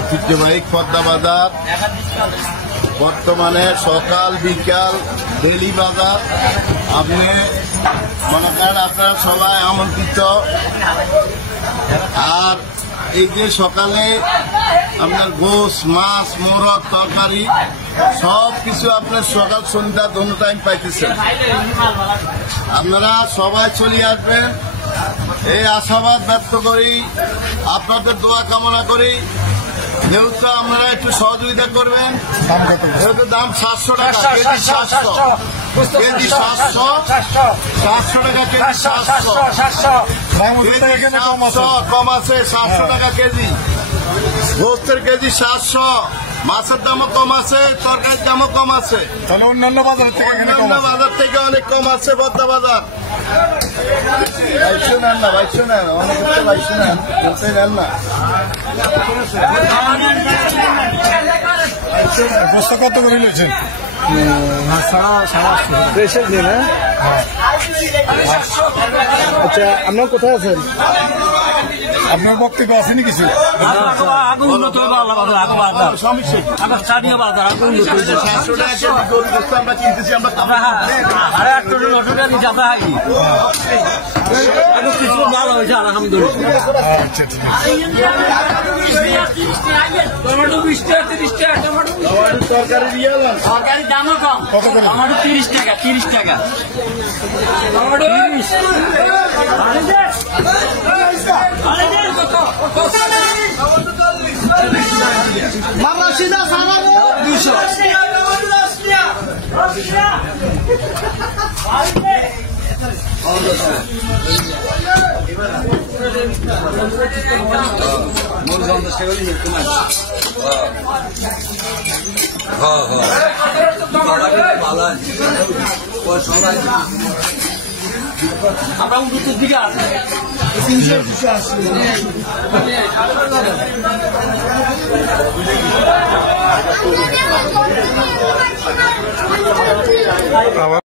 ঐতিহ্যবাহী পদ্মা বাজার বর্তমানে সকাল বিকাল ডেলি বাজার। আপনি মনে করেন আপনারা সবাই আমন্ত্রিত। আর এই যে সকালে আপনার গোশ মাছ মোরগ তরকারি সব কিছু আপনার সকাল সন্ধ্যা দোনো টাইম পাইতেছেন। আপনারা সবাই চলে আসবেন, এই আশাবাদ ব্যক্ত করি, আপনাদের দোয়া কামনা করি। যেহেতু আপনারা একটু সহযোগিতা করবেন, যেহেতু দাম 700 টাকা কেজি, 700 কেজি, 700 টাকা কেজি, 700 কম আছে, 700 টাকা কেজি। গোস্তের কেজি 700, মাছের দামও কম আছে, তরকারির দামও কম আছে। অন্যান্য বাজার থেকে অনেক কম আছে পদ্মা বাজার। বাইশো নেন না, বাইশো নেন, অনেক বাইশো নেন, বলতে নেন না। বস্তা কত করে নিয়েছেন? আচ্ছা, আপনার কোথায় আছেন? আপনার বক্তব্য আসেনি কিছু? কিছু ভালো হয়েছে আলহামদুলিল্লাহ। আচ্ছা, ঠিক তরকারির দামও কম, টমেটো 30 টাকা, 30 টাকা। আমরা উন্নতির দিকে আসি।